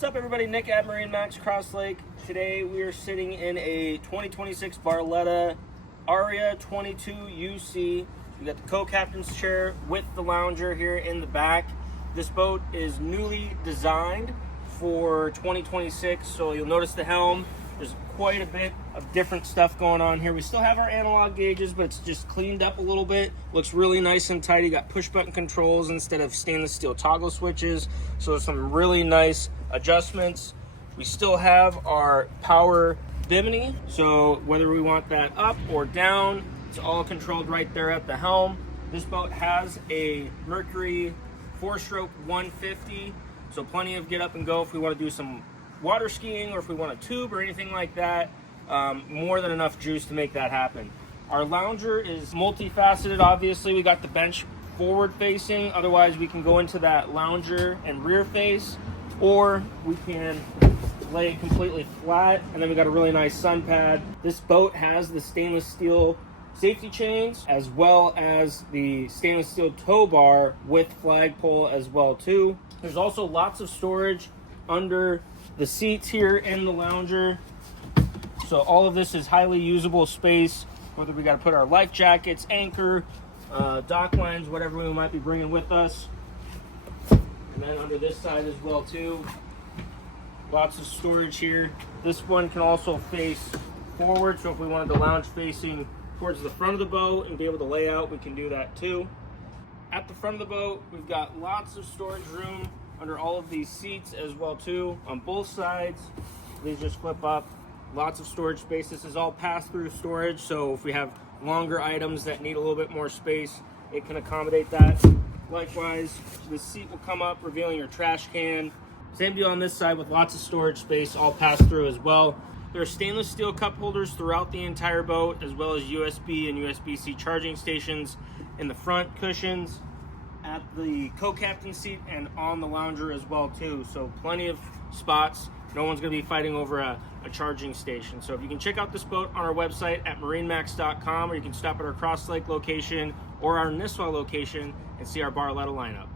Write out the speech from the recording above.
What's up, everybody? Nick at MarineMax Crosslake. Today we are sitting in a 2026 Barletta Aria 22 UC. We got the co-captain's chair with the lounger here in the back. This boat is newly designed for 2026, so you'll notice the helm. There's quite a bit of different stuff going on here. We still have our analog gauges, but it's just cleaned up a little bit. Looks really nice and tight. You got push button controls instead of stainless steel toggle switches. So there's some really nice adjustments. We still have our power bimini. So whether we want that up or down, it's all controlled right there at the helm. This boat has a Mercury 4-stroke 150. So plenty of get up and go if we want to do some water skiing or if we want a tube or anything like that. More than enough juice to make that happen. Our lounger is multifaceted. Obviously, we got the bench forward facing. Otherwise, we can go into that lounger and rear face, or we can lay it completely flat. And then we got a really nice sun pad. This boat has the stainless steel safety chains as well as the stainless steel tow bar with flagpole as well too. There's also lots of storage under the seats here in the lounger. So all of this is highly usable space, whether we got to put our life jackets, anchor, dock lines, whatever we might be bringing with us. And then under this side as well too, lots of storage here. This one can also face forward, so if we wanted the lounge facing towards the front of the boat and be able to lay out, we can do that too. At the front of the boat, we've got lots of storage room under all of these seats as well too. On both sides, these just flip up. Lots of storage space. This is all pass-through storage, so if we have longer items that need a little bit more space, it can accommodate that. Likewise, the seat will come up, revealing your trash can. Same deal on this side with lots of storage space, all pass-through as well. There are stainless steel cup holders throughout the entire boat, as well as USB and USB-C charging stations in the front cushions, at the co-captain seat, and on the lounger as well too. So plenty of spots. No one's going to be fighting over a charging station. So if you can check out this boat on our website at marinemax.com, or you can stop at our Crosslake location or our Nisswa location and see our Barletta lineup.